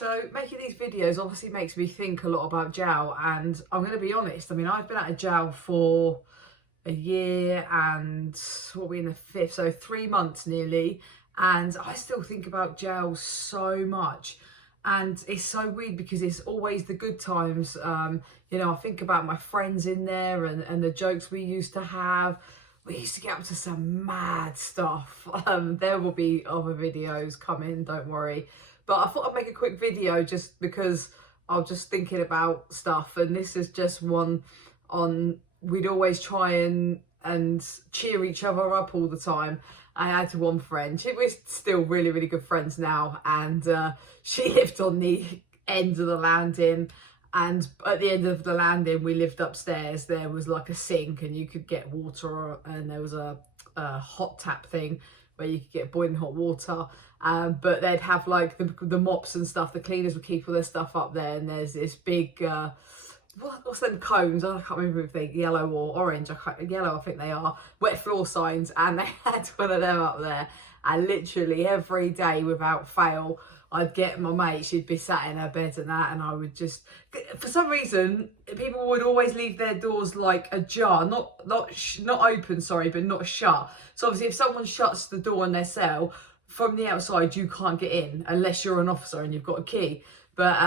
So making these videos obviously makes me think a lot about jail, and I'm going to be honest. I mean, I've been out of jail for a year and what are we in the fifth, so 3 months nearly, and I still think about jail so much. And it's so weird because it's always the good times. I think about my friends in there and the jokes we used to have. We used to get up to some mad stuff. There will be other videos coming, don't worry. But I thought I'd make a quick video just because I was just thinking about stuff. And this is just one on, we'd always try and cheer each other up all the time. I had one friend, we're still really, really good friends now. And she lived on the end of the landing. And at the end of the landing, we lived upstairs. There was like a sink and you could get water, and there was a hot tap thing where you could get boiling hot water. But they'd have like the mops and stuff. The cleaners would keep all their stuff up there. And there's this big, what's them cones? I can't remember if they're yellow or orange. Yellow, I think they are. Wet floor signs. And they had one of them up there. And literally every day without fail, I'd get my mate, she'd be sat in her bed and that, and I would just, for some reason, people would always leave their doors like ajar, not open, sorry, but not shut. So obviously if someone shuts the door in their cell, from the outside you can't get in unless you're an officer and you've got a key. But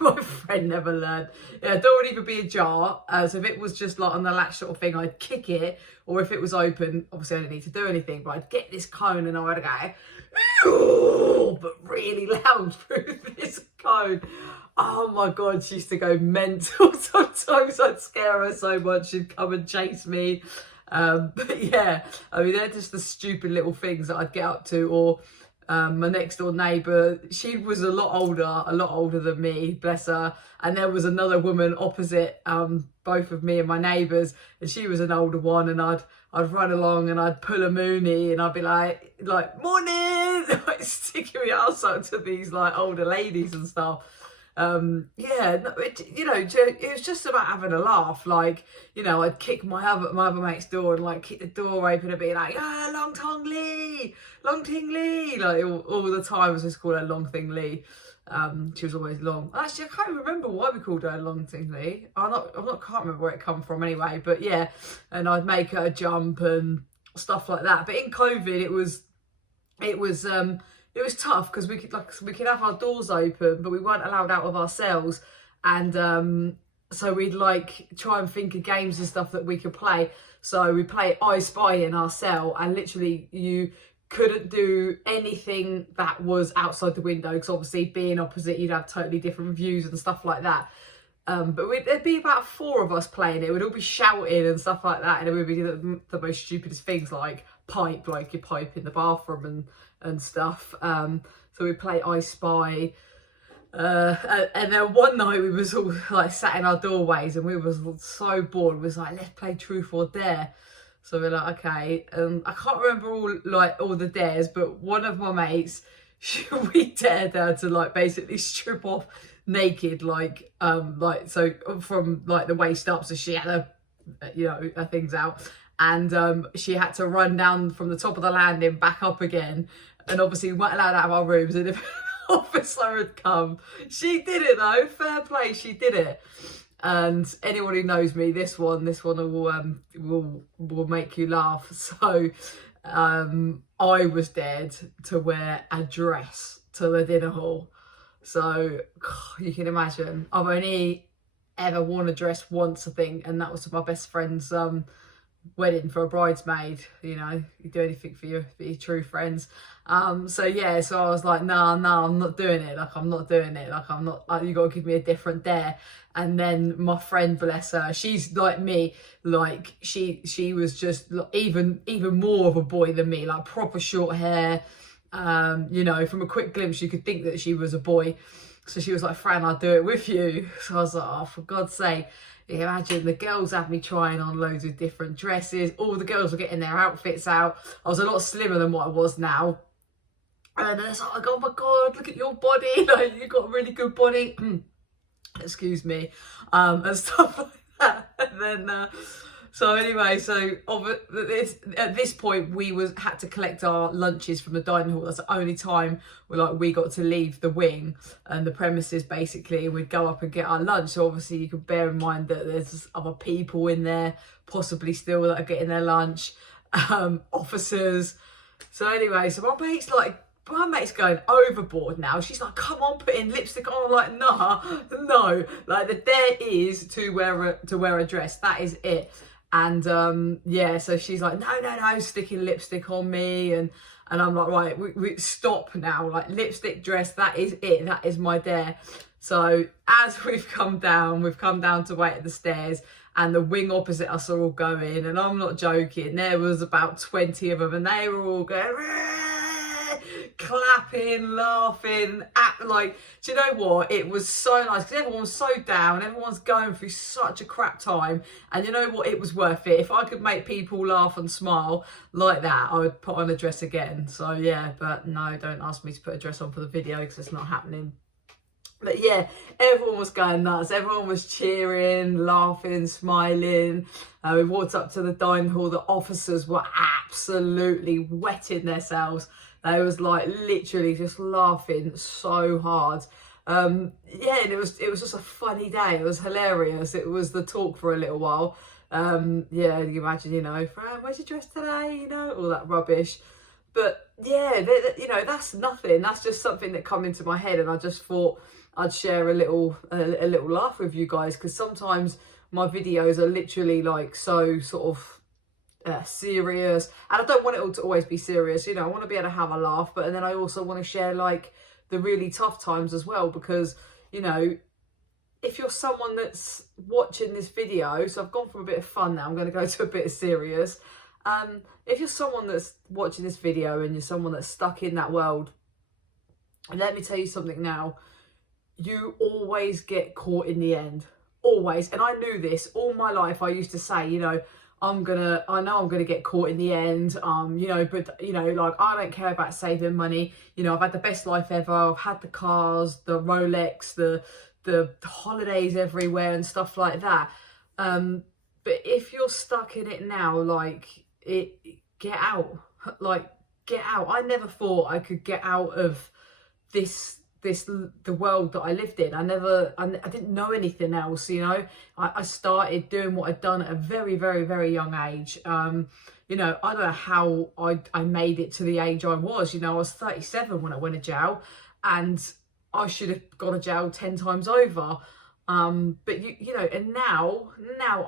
my friend never learned. Yeah, door would either be ajar, so if it was just like on the latch sort of thing, I'd kick it, or if it was open, obviously I didn't need to do anything, but I'd get this cone and I would go, but really loud through this cone. Oh my God, she used to go mental. Sometimes I'd scare her so much she'd come and chase me. But yeah, I mean, they're just the stupid little things that I'd get up to. Or my next door neighbour, she was a lot older than me, bless her. And there was another woman opposite both of me and my neighbours, and she was an older one, and I'd run along and I'd pull a moonie and I'd be like morning, like sticking my ass up to these like older ladies and stuff. It was just about having a laugh. Like, I'd kick my other mate's door and like kick the door open and be like, "Ah, Long Tong Lee, Long Ting Lee," like all the time. I was just called her Long Ting Lee. She was always long. Actually, I can't remember why we called her Long Ting Lee. Can't remember where it come from anyway. But yeah, and I'd make her jump and stuff like that. But in COVID, it was tough because we could have our doors open, but we weren't allowed out of our cells. And so we'd like try and think of games and stuff that we could play. So we play I Spy in our cell, and literally you couldn't do anything that was outside the window, because obviously being opposite, you'd have totally different views and stuff like that. But there'd be about 4 of us playing it. We'd all be shouting and stuff like that, and it would be the most stupidest things, like pipe, like your pipe in the bathroom and stuff. So we play I Spy. And then one night we was all like sat in our doorways and we was so bored. We was like, let's play Truth or Dare. So we're like, okay. I can't remember all the dares, but one of my mates, we dared her to like basically strip off naked, so from like the waist up. So she had her things out, and she had to run down from the top of the landing back up again. And obviously we weren't allowed out of our rooms. And if an officer had come, she did it though. Fair play, she did it. And anyone who knows me, this one will make you laugh. So I was dared to wear a dress to the dinner hall. So you can imagine, I've only ever worn a dress once, I think, and that was to my best friend's wedding for a bridesmaid. You do anything for your true friends. So I was like, no, I'm not doing it. I'm not doing it. You got to give me a different dare. And then my friend, bless her, she's like me. Like she was just even more of a boy than me. Like proper short hair. From a quick glimpse, you could think that she was a boy. So she was like, "Fran, I'll do it with you." So I was like, "Oh, for God's sake." Imagine the girls had me trying on loads of different dresses. All the girls were getting their outfits out. I was a lot slimmer than what I was now. And then it's like, "Oh my God, look at your body. Like, you've got a really good body." Excuse me. And stuff like that. And then So anyway, at this point we had to collect our lunches from the dining hall. That's the only time we got to leave the wing and the premises basically. We'd go up and get our lunch. So obviously you could bear in mind that there's other people in there, possibly still, that are getting their lunch, officers. So anyway, so my mate's going overboard now. She's like, come on, put in lipstick on. I'm like, nah, no. Like, the dare is to wear a dress. That is it. And yeah, so she's like, no, sticking lipstick on me. And I'm like, right, we stop now. Like, lipstick, dress, that is it. That is my dare. So as we've come down to wait at the stairs, and the wing opposite us are all going, and I'm not joking, there was about 20 of them, and they were all going, clapping, laughing, do you know what? It was so nice because everyone was so down, everyone's going through such a crap time, and you know what? It was worth it. If I could make people laugh and smile like that, I would put on a dress again. So yeah, but no, don't ask me to put a dress on for the video because it's not happening. But yeah, everyone was going nuts. Everyone was cheering, laughing, smiling. We walked up to the dining hall. The officers were absolutely wetting themselves. They was like literally just laughing so hard. Yeah, and it was just a funny day. It was hilarious. It was the talk for a little while. Yeah, you imagine, Fran, where's your dress today? All that rubbish. But yeah, that's nothing. That's just something that come into my head, and I just thought I'd share a little laugh with you guys, because sometimes my videos are literally like so sort of serious, and I don't want it all to always be serious. I want to be able to have a laugh, but then I also want to share like the really tough times as well, because if you're someone that's watching this video, so I've gone from a bit of fun now, I'm going to go to a bit of serious. If you're someone that's watching this video and you're someone that's stuck in that world, let me tell you something now. You always get caught in the end, always. And I knew this all my life. I used to say, I know I'm gonna get caught in the end. But I don't care about saving money. I've had the best life ever. I've had the cars, the Rolex, the holidays everywhere and stuff like that. But if you're stuck in it now, get out. Get out. I never thought I could get out of the world that I lived in. I didn't know anything else. I started doing what I'd done at a very, very, very young age. I don't know how I made it to the age I was. I was 37 when I went to jail, and I should have gone to jail 10 times over. But and now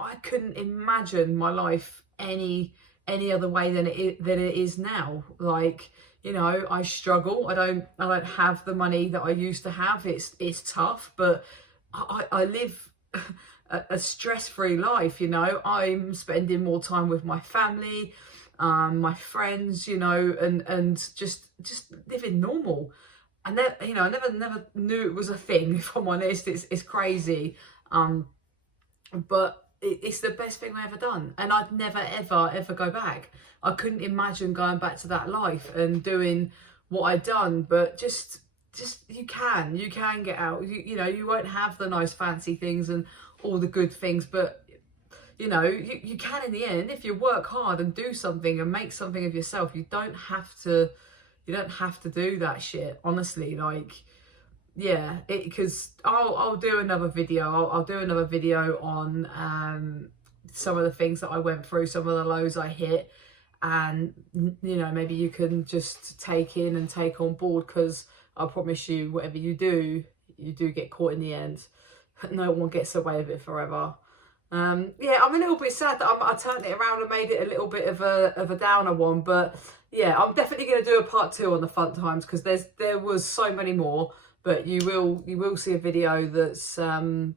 I couldn't imagine my life any other way than it is now. I struggle. I don't have the money that I used to have. It's tough, but I live a stress-free life. I'm spending more time with my family, my friends, and just living normal. And then, I never knew it was a thing, if I'm honest. It's crazy. But it's the best thing I ever done, and I'd never ever go back. I couldn't imagine going back to that life and doing what I'd done. But just you can get out. You won't have the nice fancy things and all the good things, but you can in the end if you work hard and do something and make something of yourself. You don't have to do that shit, honestly. Yeah, because I'll do another video. I'll do another video on some of the things that I went through, some of the lows I hit, and maybe you can just take in and take on board, because I promise you, whatever you do get caught in the end. No one gets away with it forever. Yeah, I'm a little bit sad that I turned it around and made it a little bit of a downer one, but yeah, I'm definitely going to do a part 2 on the fun times, because there was so many more. But you will see a video that's I'm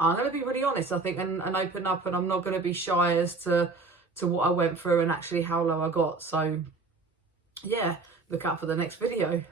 going to be really honest, I think, and open up, and I'm not going to be shy as to what I went through and actually how low I got. So yeah, look out for the next video.